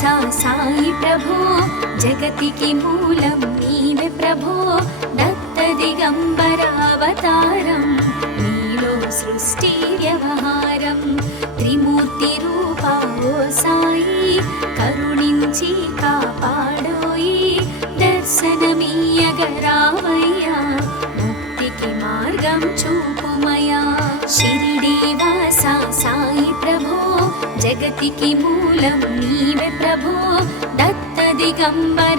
వాసా సాయి ప్రభో జగతికి మూలం నీవే ప్రభో దత్త దిగంబరావతారం నీలో సృష్టి వ్యవహారం త్రిమూర్తి రూపా ఓ సాయి కరుణించి కాపాడోయి దర్శనమీయగరావయ్యా ముక్తికి జగతికి మూలం నీవే ప్రభో. దత్త దిగంబరావతారం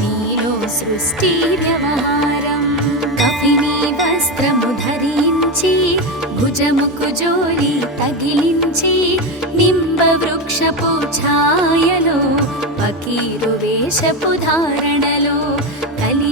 నీలో సృష్టి వ్యవహారం. కపిని వస్త్రము ధరించి భుజముకు జోలి తగిలించి నింబ వృక్షపు ఛాయలో పకీరు వేషపు ధారణలో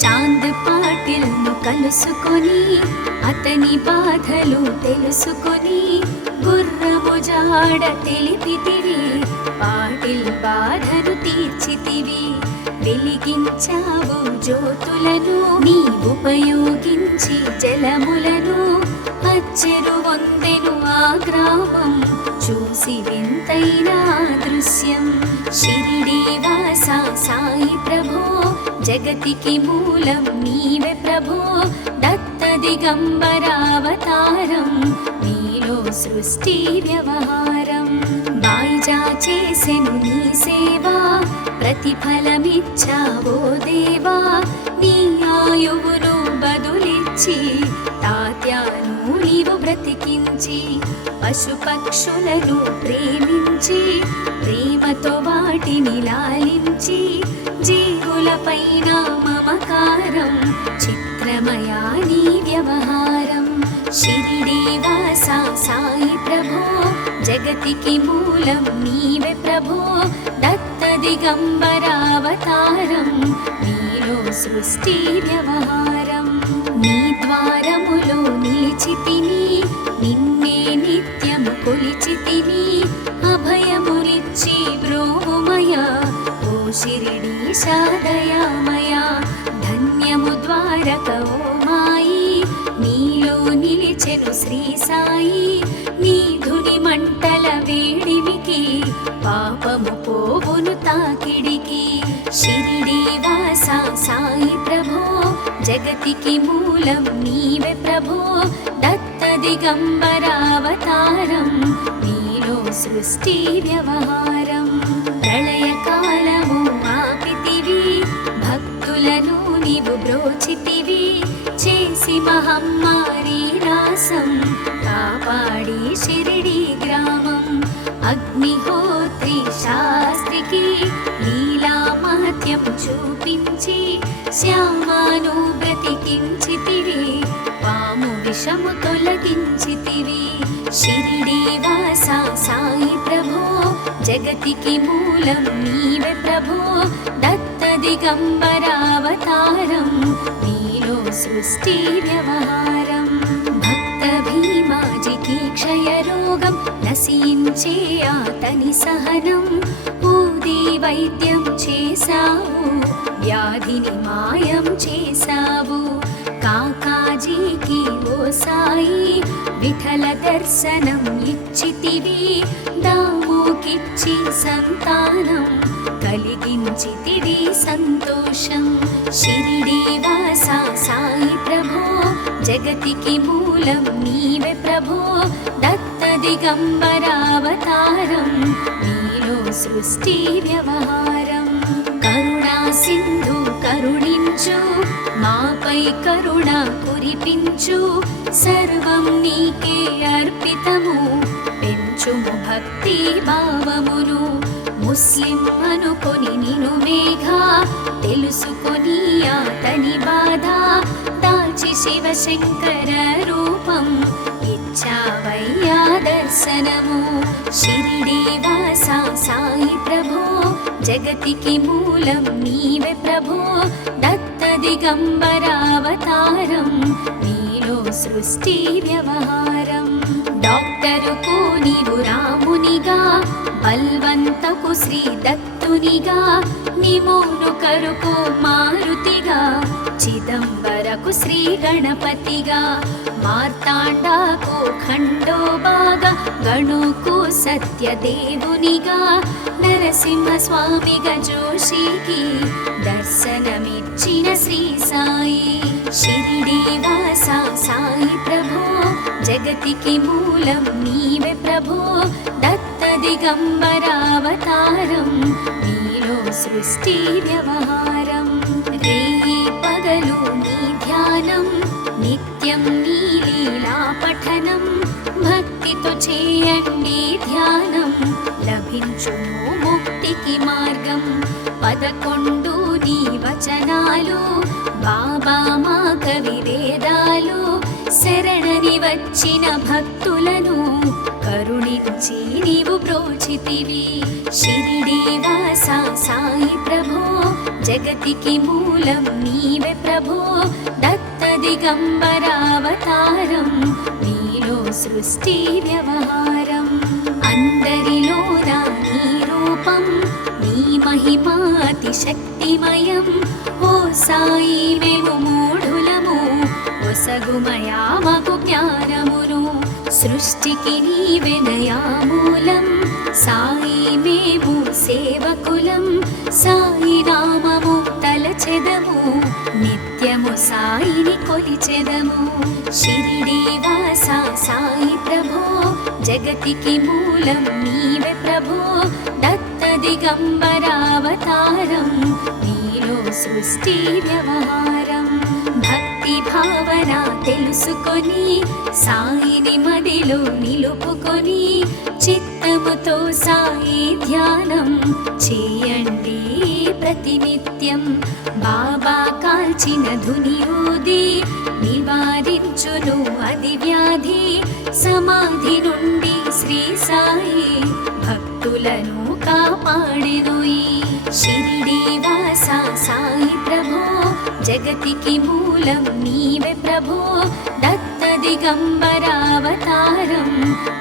చాంద్ పాటిల్ను కలుసుకొని అతని బాధలు తెలుసుకొని గుర్రము జాడ తెలిపితివి పాటిల్ బాధను తీర్చితివి. వెలిగించావు జ్యోతులను నీ ఉపయోగించి జలములను అచ్చెరు వందెను ఆ గ్రామం. చూసి వింతైన దృశ్యం. షిరిడి వాసా సాయి ప్రభో జగతికి మూలం నీవే ప్రభో. దత్త దిగంబరావతారం నీలో సృష్టి వ్యవహారం. బాయిజా చేసెను నీ సేవా ప్రతిఫలమిచ్చావో దేవా. నీ ఆయువును బదులిచ్చి తాత్యాను నీవు బ్రతికించి పశుపక్షులను ప్రేమించి ప్రేమతో వాటిని లాలించి జీవులపైన మమకారం చిత్రమయా నీ వ్యవహారం. శిరిడీవాస సాయి ప్రభో జగతికి మూలం నీవే ప్రభో దత్త దిగంబరావతారం నీలో సృష్టి వ్యవహారం. నీ ద్వారం నిలిచితిని నిన్నే నిత్యము కొలిచితిని అభయములిచ్చి బ్రోమయా ఓ శిరిడి శాదయామయా ధన్యము ద్వారక ఓ మాయి నీలో నిలిచెను శ్రీ సాయి నీధుని మంటల వేడిమికి పాపము పోవును తాకిడికి. షిరిడి వాసా సాయి ప్రభో జగతికి మూలం నీవే ప్రభో దత్త దిగంబరావతారం నీలో సృష్టి వ్యవహారం. ప్రళయకాలము ఆపితివి భక్తులను నీవు పాము తొలగించితివి. షిరిడి వాసా సాయి ప్రభో జగతికి మూలం నీవే ప్రభో. దత్త దిగంబరావతారం నీలో సృష్టి వ్యవహారం. భక్త భీమాజికి క్షయరోగం నశించే అతని సహనం. ఊది వైద్యం చేశావు వ్యాధిని మాయం చేశావు. కాకాజీకి ఓ సాయి విఠల దర్శనం ఇచ్చితివి. దాముకిచ్చి సంతానం కలిగించితివి సంతోషం. శిరిడీవాస సాయి ప్రభో జగతికి మూలం నీవే ప్రభో. దత్త దిగంబరావతారం నీలో సృష్టి వ్యవహారం. కరుణా సింధు కరుణించు మాపై కరుణ కురిపించు. సర్వం నీకే అర్పితము. పెంచుము భక్తి భావమును. ముస్లిం అనుకొని నిను మేఘ. తెలుసుకొని అతని బాధ. దాచి శివశంకర రూపం. ఇచ్చావయ్యా దర్శనము. షిరిడి వాసా సాయి ప్రభో. జగతికి మూలం నీవే ప్రభో. దత్ దిగంబరావతారం నీలో సృష్టి వ్యవహారం. డాక్టరుకు నీవు రామునిగా బల్వంతకు శ్రీ దత్తునిగా నిమోను కరుకు మారుతిగా చిదంబరకు శ్రీ గణపతిగా మార్తాండాకు ఖండోబాగా గణుకు సత్యదేవునిగా నరసింహ స్వామిగా జోషికి దర్శనమిచ్చిన శ్రీ సాయి. శిరిడీవాస సాయి ప్రభో జగతికి మూలం నీవే ప్రభో దత్త దిగంబరావతారం నీలో సృష్టి వ్యవహారం. పగలు నీ ధ్యానం నిత్యం నీ లీలా పఠనం. భక్తితో చేయండి ధ్యానం లభించు ముక్తికి మార్గం. పదకొండు నీ వచనాలు బాబా మా కవి వేదాలు. శరణని వచ్చిన భక్తులను కరుణించి నీవు ప్రోచితివి షిరిడి వాసా సాయి ప్రభో జగతికి మూలం నీవే ప్రభో. దత్త దిగంబరావతారం నీలో సృష్టి వ్యవహారం. అందరిలో నీ రూపం నీ మహిమాతి శక్తిమయం ఓ సాయి మేము మూఢులము. ఒసగుమయా మాకు జ్ఞానమును. సృష్టికి నీవే నయామూలం సాయి మేము సేవకులం. సాయి నామము తలచెదము. నిత్యము సాయిని కొలిచెదము. షిరిడి వాస సాయి ప్రభో జగతికి మూలం నీవే ప్రభో. దత్త దిగంబరావతారం నీలో సృష్టి వ్యవహారం. భక్తి భావన తెలుసుకొని సాయిని మదిలో నిలుపుకొని చిత్తముతో సాయి ధ్యానం చేయండి ప్రతినిత్యం. బాబా కాల్చిన ధునియూది నివారించును అది వ్యాధి. సమాధి నుండి శ్రీ సాయి భక్తులను కాపాడెను ఈ సాయి ప్రభో జగతికి మూలం నీవే ప్రభో దత్త దిగంబరావతారం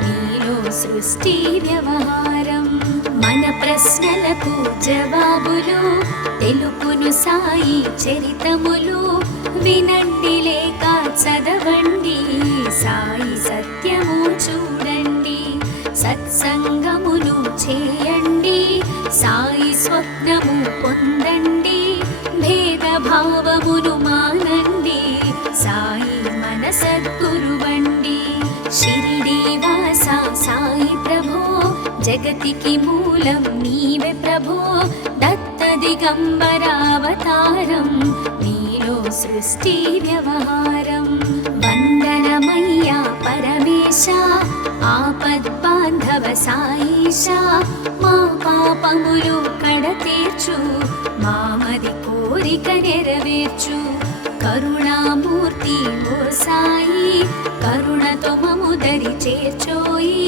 నీలో సృష్టి వ్యవహారం. మన ప్రశ్నలకు జవాబులు తెలుపును సాయి చరితములు వినండి లేక చదవండి సాయి సత్యము చూడండి. సత్సంగములు చేయండి సాయి స్వప్నము పొందండి భేదభావమును మానండి సాయి మన సద్గురువండి షిరిడి వాస సాయి ప్రభో జగతికి మూలం నీవే ప్రభో దత్త దిగంబరావతారం నీలో సృష్టి వ్యవహారం. వందనమయ్యా పరమేశ ఆపద్ బాంధవ సాయిషా మా పాపములు కడతీర్చు మామది కోరిక నెరవేర్చు. కరుణామూర్తి ఓ సాయి కరుణతో మము దరి చేర్చోయి.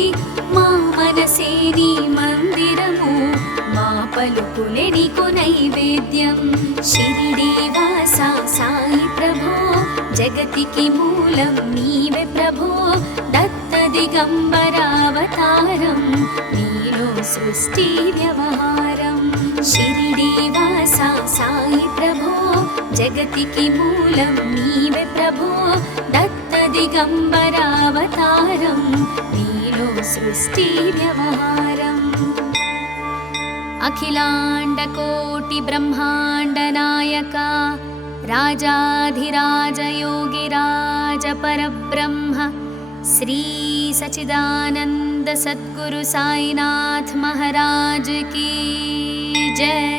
మా మనసేని మందిరము మా పలుకులే నీకు నైవేద్యం. షిరిడి సాయి ప్రభో జగతికి మూలం నీవే ప్రభో दिगम्बरावतारं नीलो सृष्टिव्यवहारं व्यवहारम् श्रीदेवासाई प्रभो जगति किमूलं नीव प्रभो। दत्तदिगम्बरावतारं नीलो सृष्टिव्यवहारम् अखिलाण्डकोटिब्रह्माण्डनायका राजाधिराजयोगिराजपरब्रह्म श्री सच्चिदानन्द सद्गुरु साईनाथ महाराज की जय।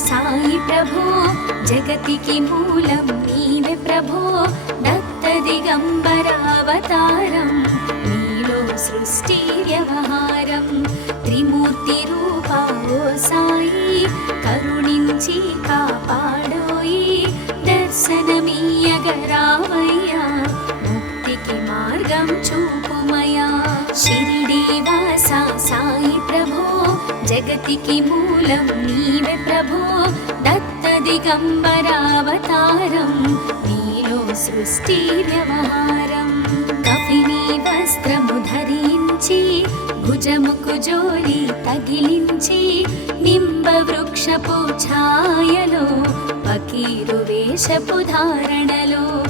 साई प्रभो जगति की किमूलं नीवे प्रभो दत्त दिगम्बरावतारम् सृष्टिव्यवहारम् జగతికి మూలం నీవే ప్రభో. దత్త దిగంబరావతారం నీలో సృష్టి వ్యవహారం. కఫిని వస్త్రము ధరించి భుజముకు జోలి తగిలించి నింబ వృక్షపు ఛాయలో పకీరు వేషపు ధారణలో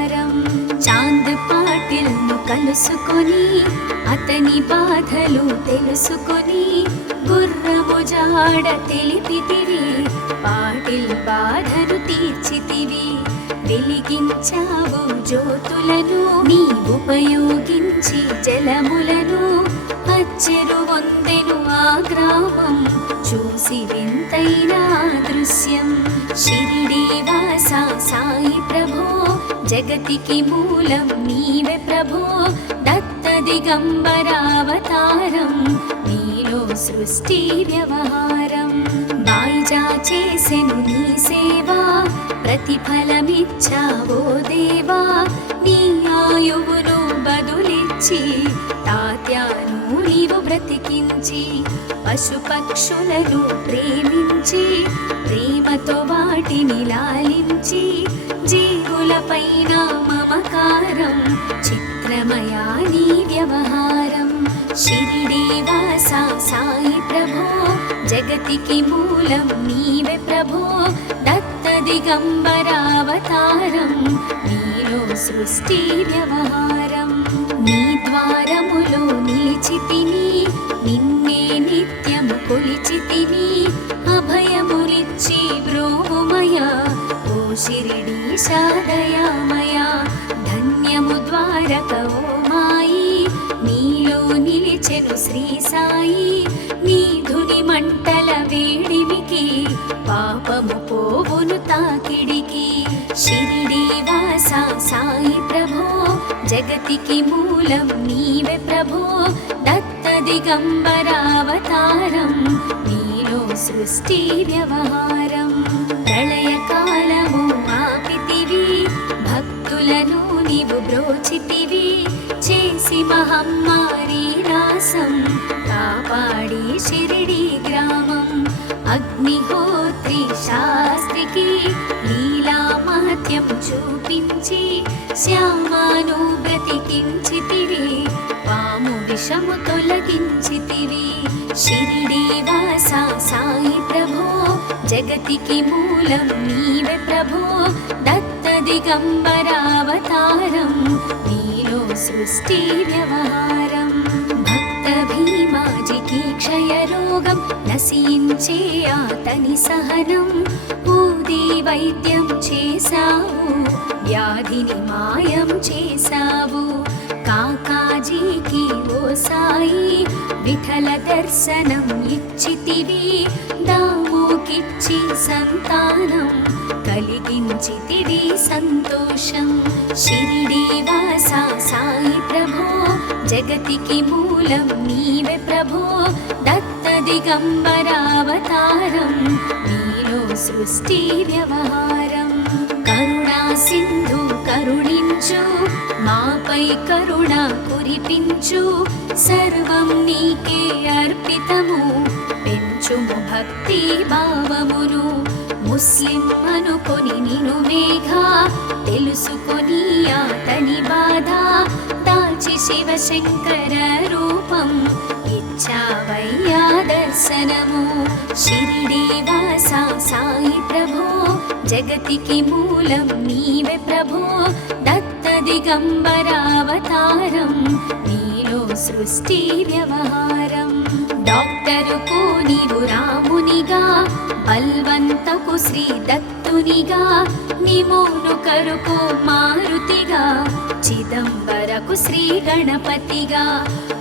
చాంద్ పాటిల్ను కలుసుకొని అతని బాధలు తెలుసుకొని గుర్రము జాడ తెలిపితివి పాటిల్ బాధను తీర్చితివి. వెలిగించావు జ్యోతులను నీ ఉపయోగించి జలములను అచ్చెరు ఆ గ్రామం. చూసి వింతైన దృశ్యం. షిరిడి వాస సాయి ప్రభో జగతికి మూలం నీవే ప్రభో. దత్త దిగంబరావతారం నీలో సృష్టి వ్యవహారం. బాయిజా చేసెను నీ సేవా ప్రతిఫలమిచ్చావో దేవా. నీ ఆయువును బదులిచ్చి తాత్యాను ప్రేమించి పశుపక్షులను ప్రేమించి ప్రేమతో వాటిని లాలించి జీవులపైన మమకారం చిత్రమయా నీ వ్యవహారం శిరిడీవాస సాయి ప్రభో జగతికి మూలం నీవే ప్రభో దత్త దిగంబరావతారం నీలో సృష్టి వ్యవహారం. నీ ద్వారములో నిలిచి తిని నిన్నే నిత్యము కొలిచి తిని అభయములిచ్చి బ్రోమయ ఓ శిరిడి శాదయామయా ధన్యము ద్వారక ఓ మాయి నీలో నిలిచెను శ్రీ సాయి నీ ధుని మంటల వేడిమికి పాపము పోవును తాకిడికి శిరిడి వాసా సాయి. జగతికి మూలం నీవే ప్రభో. దత్త దిగంబరావతారం నీలో సృష్టి వ్యవహారం. ప్రళయకాలము మాపితివి భక్తులను నీవు బ్రోచితివి. చేసి మహమ్మారి నాశం కాపాడి షిరిడి గ్రామం. అగ్నిహోత్రి శాస్త్రికి లీలా మహత్యం చూపించి శ్యామాను పాము తొలగించితివి. షిరిడి వాసా సాయి ప్రభో జగతికి మూలం నీవే ప్రభో. దత్త దిగంబరావతారం నీలో సృష్టి వ్యవహారం. భక్త భీమాజికి క్షయరోగం నశించే ఆతని సహనం. పూది వైద్యం చేశావు వ్యాధిని మాయం చేశావు. కాకాజీకి ఓ సాయి విఠల దర్శనం ఇచ్చితివి. దాముకిచ్చి సంతానం కలిగించితివి. సంతోషం షిరిడి వాస సాయి ప్రభో జగతికి మూలం నీవే ప్రభో. దత్త దిగంబరావతారం నీలో సృష్టి వ్యవహారం. కరుణా సింధు కరుణించు మాపై కరుణ కురిపించు సర్వం నీకే అర్పితము. పెంచుము భక్తి భావమును ముస్లిం అనుకొని నిను మేఘ తెలుసుకొని అతని బాధ. దాచి శివశంకర రూపం ఇచ్చావయ్యాద శాసనము షిరిడి వాసా సాయి ప్రభో జగతికి మూలం నీవే ప్రభో. దత్త దిగంబరావతారం నీలో సృష్టి వ్యవహారం. డాక్టరుకు నీవు రామునిగా బల్వంతకు శ్రీ దత్త దత్తునిగా నిమోను కరుకు మారుతిగా చిదంబరకు శ్రీ గణపతిగా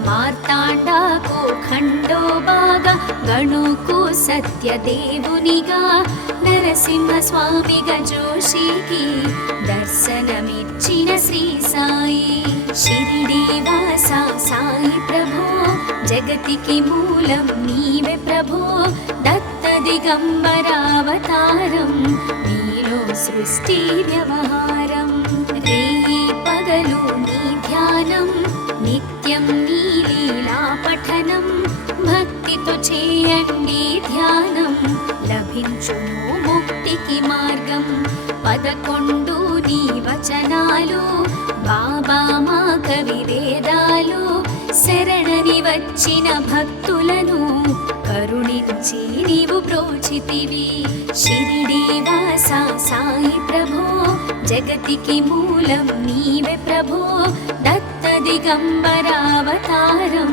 మార్తాండాకు ఖండోబాగా గణుకు సత్యదేవునిగా నర నరసింహస్వామిగా జోషికి దర్శనమిచ్చిన శ్రీ సాయి. శిరిడివాస సాయి ప్రభో జగతికి మూలం నీవే ప్రభో దత్త దిగంబరావతారం మీలో సృష్టి వ్యవహారం రేయి పగలు నీ ధ్యానం నిత్యం నీ లీలా పఠనం భక్తితో చేయండి ధ్యానం లభించును ముక్తికి మార్గం పదకొండు నీ వచనాలు బాబా మా కవి వేదాలు శరణని వచ్చిన భక్తులను కరుణించి నీవు ప్రోచితివి. షిరిడి వాస సాయి ప్రభో జగతికి మూలం నీవే ప్రభో. దత్త దిగంబరావతారం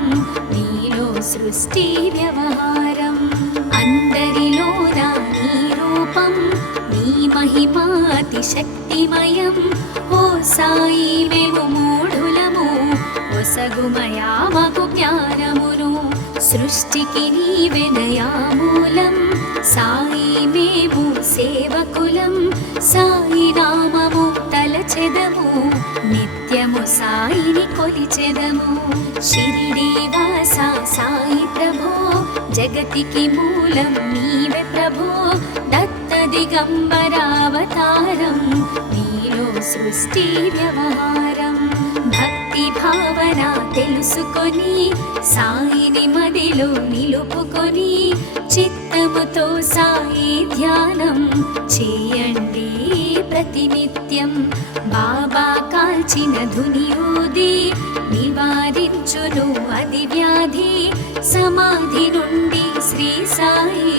నీలో సృష్టి వ్యవహారం. అందరిలో నీ రూపం నీ మహిమా శక్తిమయం ఓ సాయి మేము మూఢులము. ఒసగుమయా మాకు జ్ఞానమును. సృష్టికి నీవెనయా మూలం సాయి మేము సేవకులం. సాయి నామము తలచెదము. నిత్యము సాయిని కొలిచెదము. షిరిడి వాస సాయి ప్రభో. జగతికి మూలం నీవే ప్రభో. దిగంబరావతారం నీలో సృష్టి వ్యవహారం భక్తి భావన తెలుసుకొని సాయిని మదిలో నిలుపుకొని చిత్తముతో సాయి ధ్యానం చేయండి ప్రతినిత్యం. బాబా కాల్చిన ధునియోది నివారించును అది వ్యాధి సమాధి నుండి శ్రీ సాయి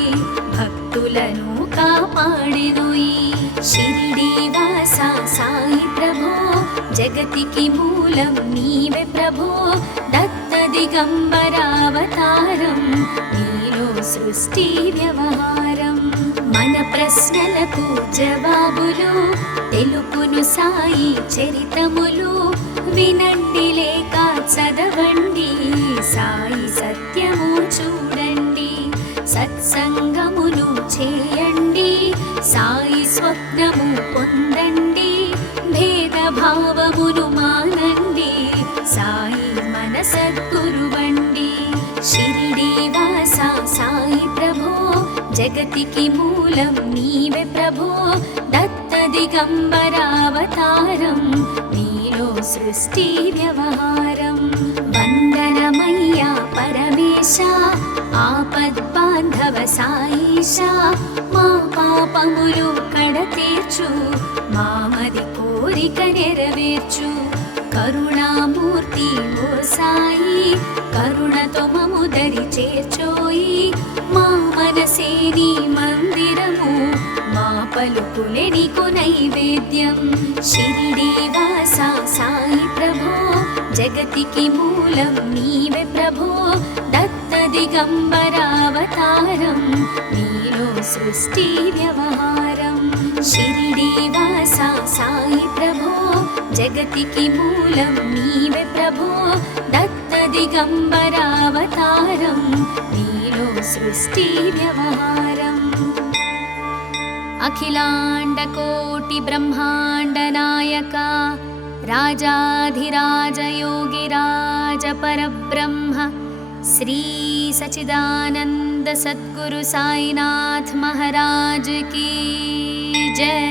భక్తి భక్తులను కాపాడెను ఈ షిరిడి వాస. సాయి ప్రభో జగతికి మూలం నీవే ప్రభో. దత్త దిగంబరావతారం నీలో సృష్టి వ్యవహారం. మన ప్రశ్నలకు జవాబులు తెలుపును సాయి చరితములు. వినండి లేక చదవండి సాయి సత్యము చూడ సత్సంగమును చేయండి సాయి స్వప్నము పొందండి భేదభావమును మానండి సాయి మన సద్గురువండి షిరిడి వాస సాయి ప్రభో జగతికి మూలం నీవే ప్రభో దత్త దిగంబరావతారం నీలో సృష్టి వ్యవహారం. కడతీర్చు మామది కోరిక నెరవేర్చు. కరుణామూర్తి ఓ సాయి కరుణతో మము దరి చేర్చోయి. మా మనసే నీ మందిరము మా పలుకులే నీకు నైవేద్యం. షిరిడి వాస సాయి ప్రభో జగతికి మూలం నీవే ప్రభో. దత్త దిగంబరావతారం నీలో సృష్టి వ్యవహారం. श्रीदेवासाई प्रभो जगति किमूलं नीवे प्रभो दत्तदिगम्बरावतारं नीलो सृष्टिव्यवहारम् अखिलाण्डकोटिब्रह्माण्डनायका राजाधिराजयोगिराजपरब्रह्म श्रीसचिदानन्दसद्गुरु सायिनाथमहाराज की। जय।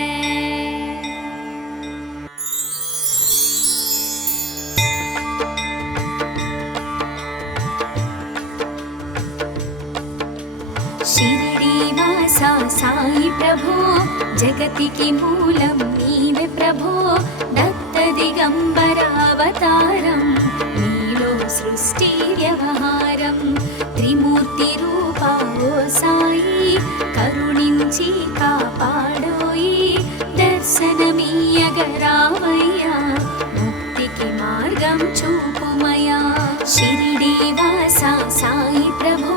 షిరిడి వాస సాయి ప్రభో జగతికి మూలం నీవే ప్రభో దత్త దిగంబరావతారం నీలో సృష్టి వ్యవహారం త్రిమూర్తి వాస సాయి ప్రభో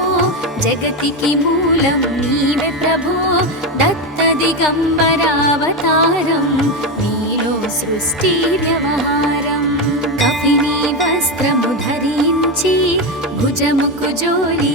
జగతికి మూలం నీవే ప్రభో దత్త దిగంబరావతారం నీలో సృష్టి వ్యవహారం కఫిని వస్త్రము ధరించి భుజముకు జోలి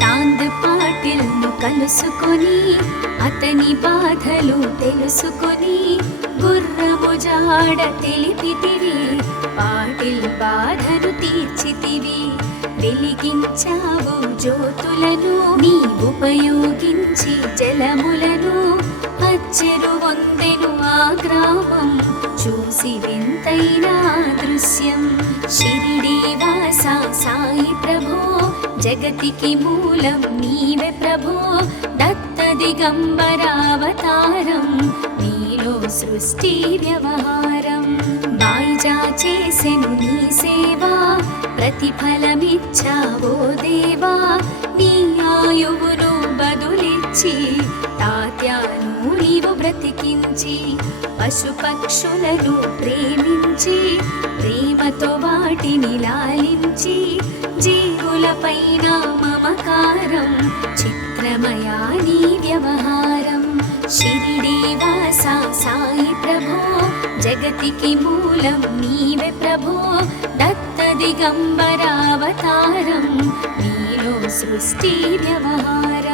చాంద్ పాటిల్ను కలుసుకొని అతని బాధలు తెలుసుకొని గుర్రము జాడ తెలిపితివి పాటిల్ బాధను తీర్చితివి. వెలిగించావు జ్యోతులను నీ ఉపయోగించి జలములను అచ్చెరు వందెను గ్రామం. చూసి వింతైన దృశ్యం. షిరిడి వాస సాయి ప్రభో జగతికి మూలం నీవే ప్రభో. దత్త దిగంబరావతారం నీలో సృష్టి వ్యవహారం. బాయిజా చేసెను నీ సేవా ప్రతిఫలమిచ్చావో దేవా. నీ ఆయువును బదులిచ్చి తాత్యాను నీవు బ్రతికి బ్రతికించి పశుపక్షులను ప్రేమించి ప్రేమతో వాటిని లాలించి జీవులపైన మమకారం చిత్రమయా నీ వ్యవహారం. షిరిడి సాయి ప్రభో జగతికి మూలం నీవే ప్రభో దత్త దిగంబరావతారం. నీలో సృష్టి వ్యవహారం.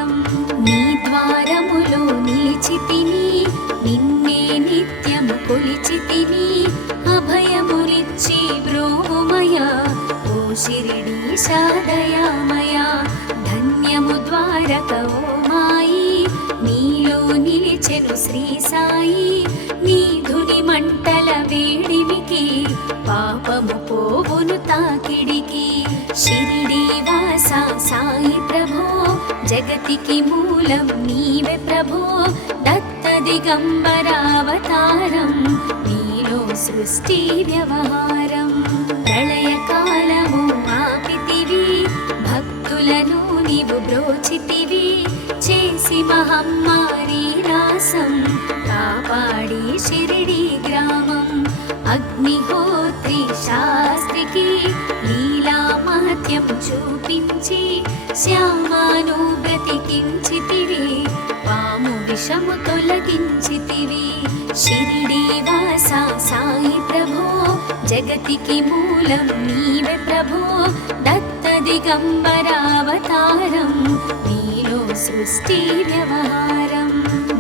నీ ద్వారములో నిలిచితిని నిన్నే నిత్యము కొలిచితిని అభయములిచ్చి బ్రోమయ ఓ శిరిడి శాదయామయా ధన్యము ద్వారక ఓ మాయి నీలో నిలిచెను శ్రీ సాయి నీ ధుని మంటల వేడిమికి పాపము పోవును తాకిడికి. షిరిడి వాస సాయి ప్రభో జగతికి మూలం నీవే ప్రభో దత్త దిగంబరావతారం నీలో సృష్టి వ్యవహారం. ప్రళయకాలము ఆపితివి భక్తులను నీవు బ్రోచితివి చేసి మహమ్మారి చూపించి శ్యామాను బ్రతికించితివి పాము విషము తొలగించితివి. షిరిడి వాస సాయి ప్రభో జగతికి మూలం నీవే ప్రభో. దత్త దిగంబరావతారం నీలో సృష్టి వ్యవహారం.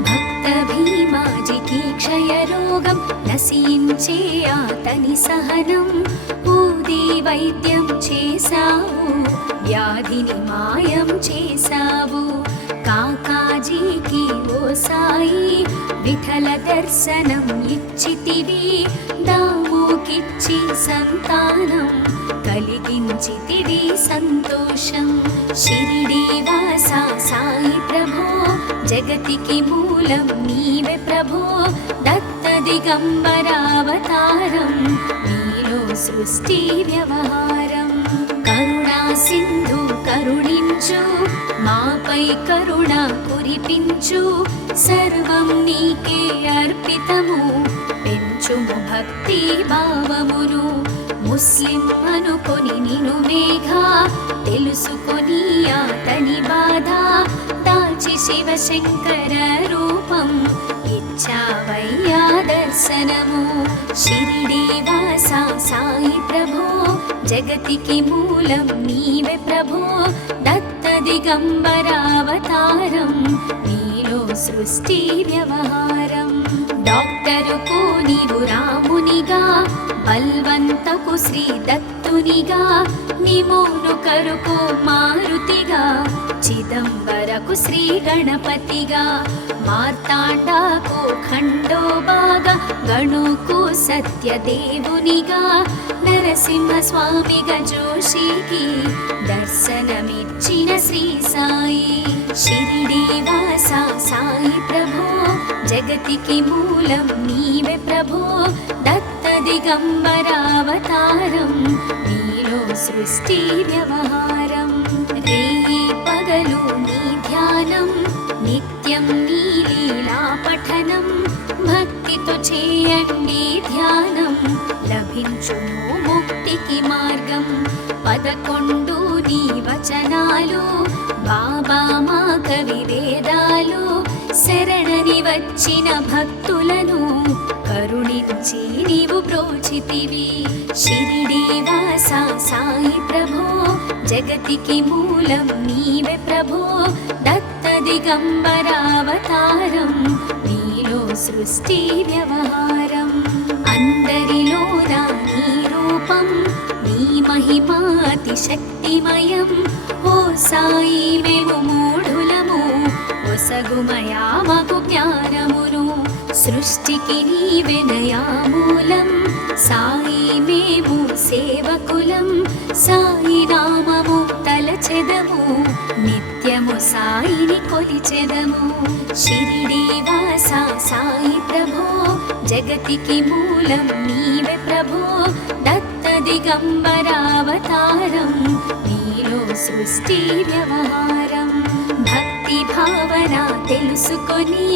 భక్త భీమాజికి క్షయరోగం నశించే అతని సహనం. వ్యాధి వైద్యం చేశావు వ్యాధిని మాయం చేశావు కాకాజీకి ఓ సాయి విఠల దర్శనం ఇచ్చితివి దాముకిచ్చి సంతానం కలిగించితివి సంతోషం. శిరిడీవాస సాయి ప్రభో జగతికి మూలం నీవే ప్రభో దత్త దిగంబరావతారం నీలో సృష్టి వ్యవహారం. కరుణా సింధు కరుణించు మాపై కరుణ కురిపించు. సర్వం నీకే అర్పితము పెంచుము భక్తి భావమును. ముస్లిం అనుకొని నిను మేఘ తెలుసుకొని అతని బాధ. దాచి శివశంకర రూపం ఇచ్చావయ్యా దర్శనము. షిరిడి వాస సాయి ప్రభో. జగతికి మూలం నీవే ప్రభో. దత్త దిగంబరావతారం. నీలో సృష్టి వ్యవహారం. డాక్టరుకు నీవు రామునిగా బల్వంతకు శ్రీ దత్తునిగా నిమోను కరుకు మారుతిగా చిదంబరకు శ్రీ గణపతిగా మార్తాండాకు ఖండోబాగా గణుకు సత్యదేవునిగా నరసింహ స్వామిగా జోషికి దర్శనమి శ్రీ సాయి. షిరిడి వాస సాయి ప్రభో జగతికి మూలం నీవే ప్రభో. దత్త దిగంబరావతారం నీలో సృష్టి వ్యవహారం. రేయి పగ పగలు నీ ధ్యానం నిత్యం నీ లీలా పఠనం. భక్తితో చేయండి ధ్యానం బాబా మా కవి వేదాలు శరణని వచ్చిన భక్తులను కరుణించి నీవు ప్రోచితివి. షిరిడి వాస సాయి ప్రభో జగతికి మూలం నీవే ప్రభో. దత్త దిగంబరావతారం నీలో సృష్టి వ్యవహారం. అందరిలో నీ రూపం నీ మహిమాతి శక్తిమయం ఓ సాయి మేము మూఢులము. ఒసగుమయా మాకు జ్ఞానమును. సృష్టికి నీవే నయామూలం. సాయి మేము సేవకులం. సాయి నామము తలచెదము. నిత్యము సాయిని కొలిచెదము. షిరిడి వాస సాయి ప్రభో. జగతికి మూలం నీవే ప్రభో. దత్ దిగంబరావతారం నీలో సృష్టి వ్యవహారం. భక్తి భావన తెలుసుకొని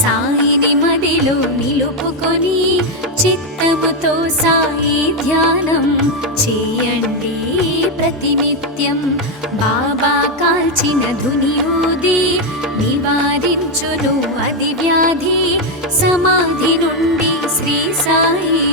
సాయిని మదిలో నిలుపుకొని చిత్తముతో సాయి ధ్యానం చేయండి ప్రతినిత్యం. బాబా కాల్చిన ధునియోది నివారించును అది వ్యాధి సమాధి నుండి శ్రీ సాయి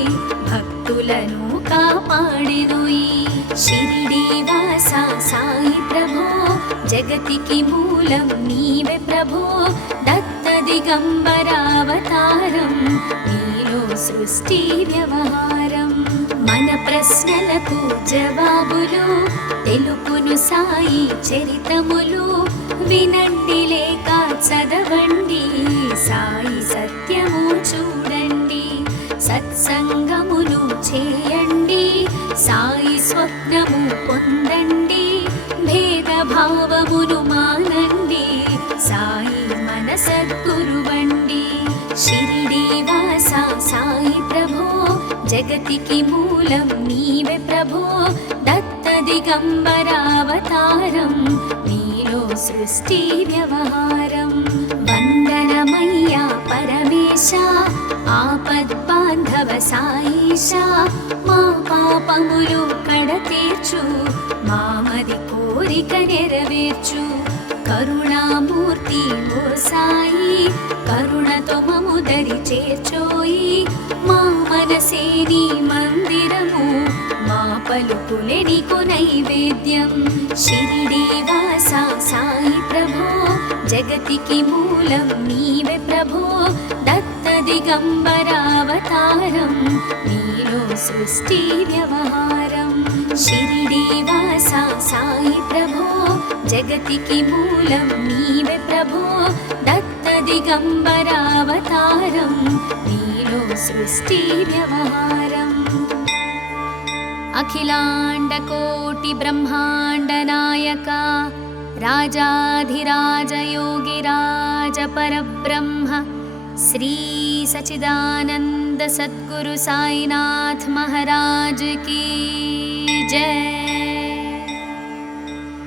భక్తులను ಕಾಪಾಡಿದುಯಿ ఈ ವಾಸ ಸಾಯಿ సాయి ప్రభో. జగతికి మూలం నీవే ప్రభో. ದಿಗಂಬರಾವತಾರಂ దిగంబరావతారం ಸೃಷ್ಟಿ సృష్టి వ్యవహారం. మన ప్రశ్నలకు జవాబులు తెలుపును సాయి చరితములు. వినండి లేక చదవండి సాయి సత్యము చూడండి. సత్సంగమును చేయండి. సాయి స్వప్నము పొందండి భేదభావమును మానండి సాయి మన సద్గురువండి షిరిడి వాస సాయి ప్రభో జగతికి మూలం నీవే ప్రభో దత్త దిగంబరావతారం నీలో సృష్టి వ్యవహారం. వందనమయ్యా పరమేశ ఆపద్ బాంధవ సాయిషా మా కడతీర్చు మామది కోరిక నెరవేర్చు. కరుణామూర్తి ఓ సాయి కరుణతో మము దరి చేర్చోయి. మా మనసేని మందిరము మా పలుకులని నీకు నైవేద్యం. షిరిడి వాస సాయి ప్రభో జగతికి మూలం నీవే ప్రభో దత్త दिगम्बरावतारं नीलो सृष्टिव्यवहारं शिरिडीवासा श्रीदेवासाई प्रभो जगति मूलं नीव प्रभो। दत्तदिगम्बरावतारं नीलो सृष्टिव्यवहारम् अखिलाण्डकोटिब्रह्माण्डनायका राजाधिराजयोगिराजपरब्रह्म श्री श्रीसच्चिदानन्दसद्गुरु साईनाथ महाराज की जय।